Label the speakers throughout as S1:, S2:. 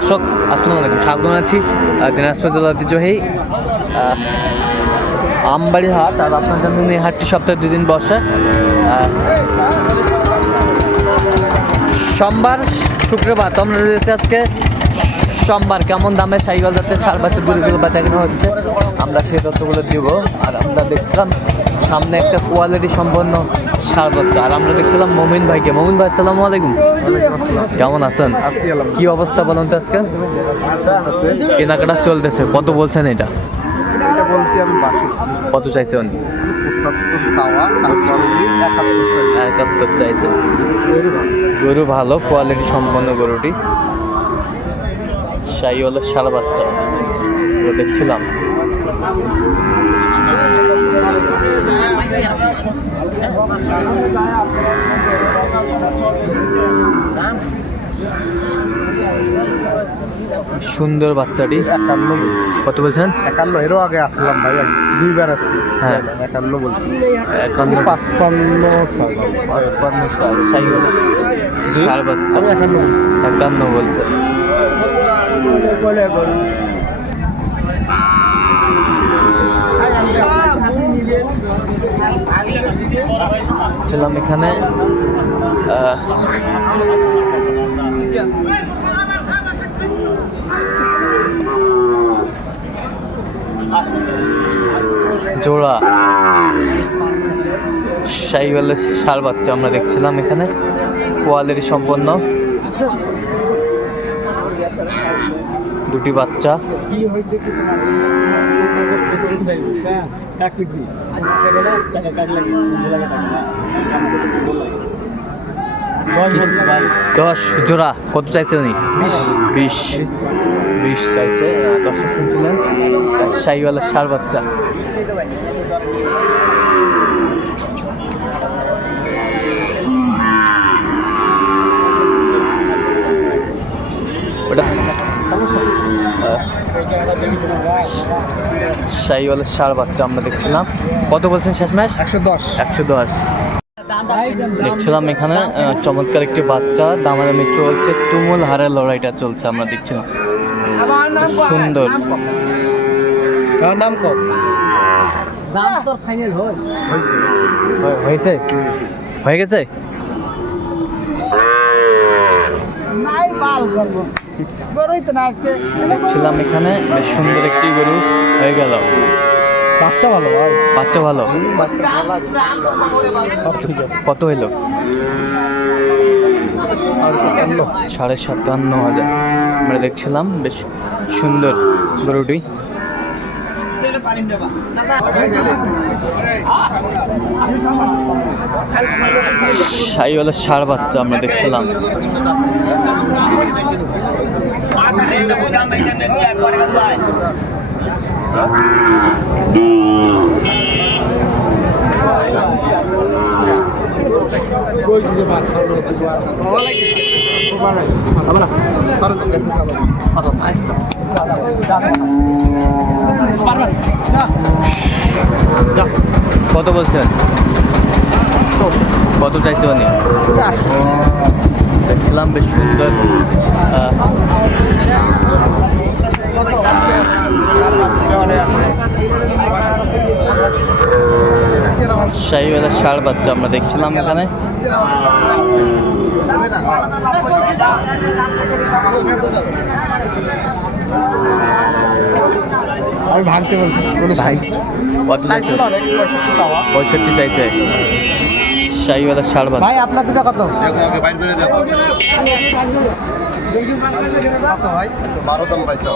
S1: দর্শক আসসালামু আলাইকুম। স্বাগত জানাচ্ছি আহ, দিনাজপুর জেলার ঐতিহ্যবাহী আমবাড়ি হাট আর আপনার জানেন এই হাটটি সপ্তাহে দুই দিন বসে। সোমবার শুক্রবার তো আমরা রয়েছে আজকে সোমবার। কেমন দামে সাইকেল যাতে সার বাচ্চা গরুগুলো বাচ্চা কেনা হচ্ছে আমরা সেই তথ্যগুলো দিব। আর আমরা দেখছিলাম সামনে একটা কোয়ালিটি সম্পন্ন সার বাচ্চা আর আমরা দেখছিলাম মমিন ভাইকে। মমিন ভাই আসসালামু আলাইকুম। কেমন আছেন?
S2: আছি
S1: কি অবস্থা বলুন তো আজকে? কেনাকাটা চলতেছে। কত বলছেন এটা?
S2: বলছি আমি বাসি
S1: কত চাইছেন
S2: পঁচাত্তর একাত্তর
S1: চাইছে। গরু ভালো। কোয়ালিটি সম্পন্ন গরুটি। সাই হলো সারা বাচ্চা দেখছিলাম। সুন্দর বাচ্চাটি।
S2: একান্ন
S1: কত বলছেন?
S2: একান্ন এরও আগে আসলাম ভাই দুইবার আছি
S1: হ্যাঁ।
S2: একান্ন বলছি।
S1: একান্ন।
S2: পাঁচপান্ন
S1: পাঁচপান্ন সাল। সার বাচ্চা।
S2: একান্ন বলছি।
S1: একান্ন বলছেন। ছিলাম এখানে। জোড়া। সাইওয়ালের সার বাচ্চা আমরা দেখছিলাম এখানে। কোয়ালিটি সম্পন্ন। দুটি বাচ্চা।
S2: ভাই।
S1: দশ জোড়া কত চাইছে উনি? বিশ। বিশ। বিশ চাইছে দশ শুনছিলেন সাইওয়ালের সার বাচ্চা। সাইওয়ালের সার বাচ্চা আমরা দেখছিলাম। কত বলছেন শেষ ম্যাচ
S2: একশো দশ।
S1: একশো দশ। দেখছিলাম এখানে চমৎকার একটি বাচ্চা দামাদামি চলছে তুমুল হারের লড়াইটা চলছে আমরা দেখছিলাম। সুন্দর।
S2: তার নাম কম
S1: হয়- হয়েছে? হয়ে গেছে? দেখছিলাম এখানে বেশ সুন্দর একটি গরু হয়ে গেল।
S2: বাচ্চা ভালো ভাই।
S1: বাচ্চা ভালো? কত হইল?
S2: আর
S1: সাড়ে সাতান্ন হাজার। আমরা দেখছিলাম বেশ সুন্দর গরুটি। সাইওয়ালের সার বাচ্চা আমরা দেখছিলাম। কত বলছেন? কত চাইছে উনি? দেখছিলাম বেশ সুন্দর। আহ, শাহিওয়ালার ষাড় বাচ্চা আমরা দেখছিলাম এখানে।
S2: আমি ভাঙতে বলছি বলে
S1: ভাই কত চাইছে? পঁয়ষট্টি চাইছে। শাহিওয়ালার ষাট
S2: ভাই আপনার দুটা কত কত ভাই? বারো দাম ভাই
S1: শাহিওয়ালার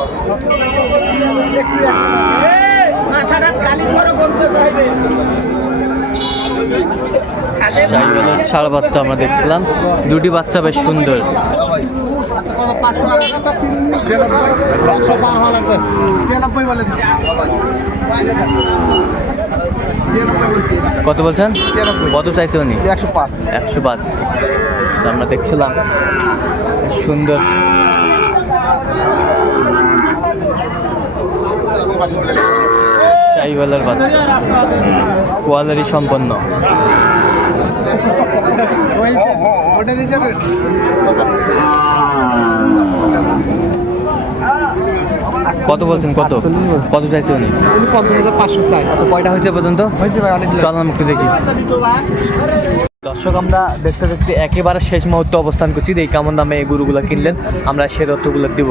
S1: ষাড় বাচ্চা আমরা দেখছিলাম। দুটি বাচ্চা বেশ সুন্দর। কত বলছেন? কত চাইছে উনি?
S2: একশো পাঁচ।
S1: একশো পাঁচ আমরা দেখছিলাম। সুন্দর। শাহিওয়ালার বাচ্চা। কোয়ালিটি সম্পন্ন। কত বলছেন? কত। কত চাইছে উনি?
S2: পাঁচশো
S1: কয়টা হয়েছে পর্যন্ত?
S2: হয়েছে
S1: চল আমি দেখি। দর্শক, আমরা দেখতে দেখতে একেবারে শেষ মুহূর্তে অবস্থান করছি। এই কেমন দামে এই গরুগুলো কিনলেন? আমরা সে তথ্যগুলো দিব।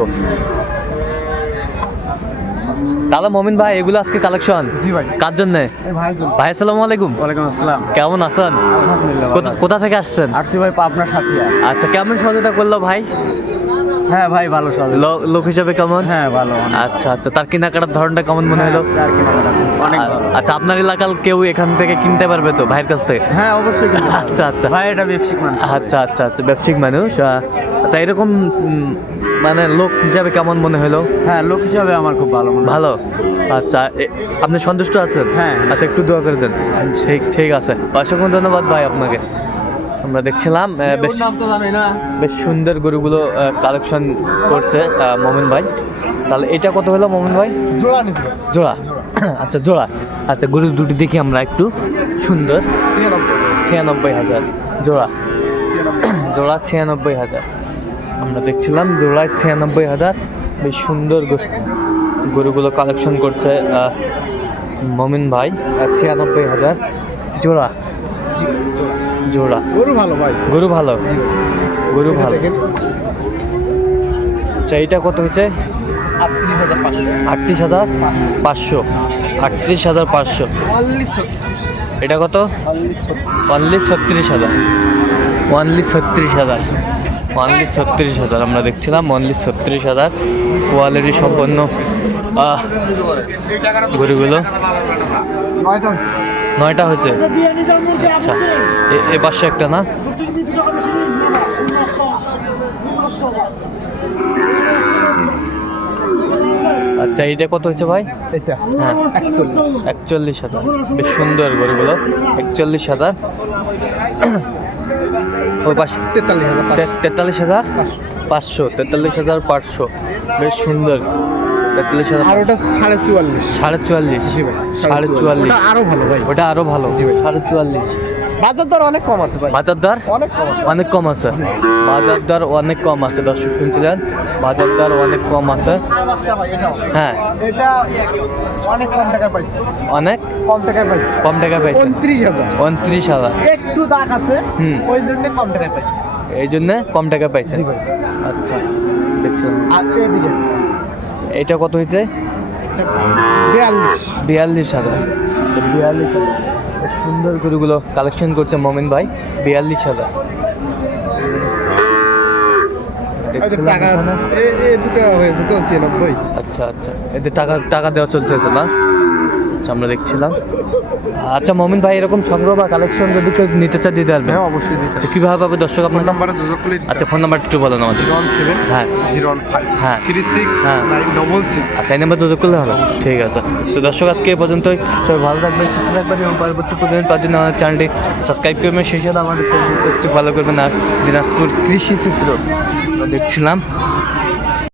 S1: তাহলে মমিন ভাই এগুলো আজকে কালেকশন
S2: জি ভাই।
S1: কার জন্য?
S2: ভাই
S1: আসসালামু আলাইকুম।
S2: ওয়ালাইকুম আসসালাম।
S1: কেমন আছেন? কোথা- কোথা থেকে আসছেন?
S2: আরসি ভাই পাবনা সাথিয়া।
S1: আচ্ছা কেমন সহযোগিতা করল ভাই?
S2: হ্যাঁ ভাই ভালো
S1: লোক হিসাবে কেমন?
S2: হ্যাঁ ভালো
S1: আচ্ছা আচ্ছা তার কেনাকাটার ধরনটা কেমন মনে হলো?
S2: ভালো।
S1: আচ্ছা আপনার এলাকার কেউ এখান থেকে কিনতে পারবে তো ভাইয়ের কাছ থেকে?
S2: হ্যাঁ অবশ্যই
S1: আচ্ছা আচ্ছা।
S2: ভাই এটা ব্যবসায়িক মানুষ।
S1: আচ্ছা আচ্ছা আচ্ছা ব্যবসায়িক মানুষ আচ্ছা এরকম মানে লোক হিসাবে কেমন মনে হলো?
S2: হ্যাঁ লোক হিসাবে আমার খুব ভালো মনে
S1: ভালো? আচ্ছা আপনি সন্তুষ্ট আছেন?
S2: হ্যাঁ।
S1: আচ্ছা একটু দোয়া করে দেন। ঠিক ঠিক আছে। অসংখ্য ধন্যবাদ ভাই আপনাকে। আমরা দেখছিলাম বেশ
S2: নাম তো জানোই না।
S1: বেশ সুন্দর গরুগুলো কালেকশন করছে মোমিন ভাই। তাহলে এটা কত হলো মোমিন ভাই?
S2: জোড়া
S1: জোড়া। আচ্ছা জোড়া। আচ্ছা গরু দুটি দেখি আমরা একটু। সুন্দর। ছিয়ানব্বই। হাজার। জোড়া। জোড়া ছিয়ানব্বই হাজার। আমরা দেখছিলাম জোড়ায় ছিয়ানব্বই হাজার। বেশ সুন্দর গরুগুলো কালেকশন করছে মমিন ভাই। আর ছিয়ানব্বই হাজার জোড়া। জোড়া।
S2: গরু ভালো ভাই।
S1: গরু ভালো। গরু ভালো। আচ্ছা এইটা কত হয়েছে?
S2: আটত্রিশ হাজার পাঁচশো।
S1: আটত্রিশ হাজার পাঁচশো। আটত্রিশ হাজার পাঁচশো এটা কত?
S2: অনলি ছত্রিশ
S1: হাজার। অনলি ছত্রিশ হাজার। অনলি ছত্রিশ হাজার আমরা দেখছিলাম অনলি ছত্রিশ হাজার কোয়ালিটি সম্পন্ন আহ, গরুগুলো।
S2: নয়টা
S1: হয়েছে? আচ্ছা এ- এ পাশে একটা না? আচ্ছা এইটা কত হয়েছে ভাই?
S2: এটা।
S1: হ্যাঁ
S2: একচল্লিশ
S1: একচল্লিশ হাজার। বেশ সুন্দর গরুগুলো একচল্লিশ হাজার। ওই পাশে।
S2: তেতাল্লিশ হাজার
S1: তেতাল্লিশ হাজার?
S2: পাঁচশো।
S1: তেতাল্লিশ হাজার পাঁচশো। বেশ সুন্দর। তেতাল্লিশ হাজার।
S2: আর ওটা সাড়ে চুয়াল্লিশ।
S1: সাড়ে চুয়াল্লিশ।
S2: জি ভাই
S1: সাড়ে চুয়াল্লিশ।
S2: আরও আরও ভালো ভাই।
S1: ওটা আরও ভালো। সাড়ে চুয়াল্লিশ।
S2: বাজার দর অনেক কম আছে ভাই।
S1: বাজার দর?
S2: অনেক কম আছে।
S1: অনেক কম আছে। বাজার দর অনেক কম আছে দর্শক শুনছিলেন? বাজার দর অনেক কম আছে। হ্যাঁ।
S2: এটা অনেক কম টাকা পাইছি।
S1: অনেক?
S2: কম টাকায় পাইছি।
S1: কম টাকা পাইছে।
S2: উনত্রিশ হাজার।
S1: উনত্রিশ হাজার।
S2: একটু দাগ আছে
S1: হুম।
S2: ওই জন্য কম টাকায় পাইছি।
S1: এই জন্য কম টাকা পাইছেন
S2: জি
S1: আচ্ছা
S2: আর এদিকে?
S1: এইটা কত হয়েছে
S2: বিয়াল্লিশ।
S1: বিয়াল্লিশ হাজার। আচ্ছা বিয়াল্লিশ হাজার। সুন্দর গরুগুলো কালেকশন করছে মমিন ভাই বিয়াল্লিশ হাজার।
S2: তো
S1: আচ্ছা আচ্ছা। এতে টাকা টাকা দেওয়া চলতেছে না? আচ্ছা আমরা দেখছিলাম। আচ্ছা মমিন ভাই এরকম সংগ্রহ বা কালেকশন যদি কেউ নিতে চায় দিতে পারবে?
S2: হ্যাঁ অবশ্যই দিতে
S1: আচ্ছা কীভাবে পাবে দর্শক আপনার
S2: নাম্বারে যোগাযোগ করলে
S1: আচ্ছা ফোন নাম্বার একটু বলেন আমাদের।
S2: ওয়ান সেভেন
S1: হ্যাঁ।
S2: জিরো ওয়ান ফাইভ
S1: হ্যাঁ।
S2: থ্রি সিক্স
S1: হ্যাঁ।
S2: Nine double six.
S1: আচ্ছা এই নাম্বার যোগাযোগ করলে হবে? ঠিক আছে। তো দর্শক আজকে এ পর্যন্তই। সবাই ভালো থাকবেন সুস্থ থাকবেন এবং পরবর্তী প্রতিদিন পাওয়ার জন্য আমাদের চ্যানেলটি সাবস্ক্রাইব করবেন। সেই সাথে আমাদের ফেসবুক পেজটি ফলো করবেন। আর দিনাজপুর কৃষি চিত্র দেখছিলাম।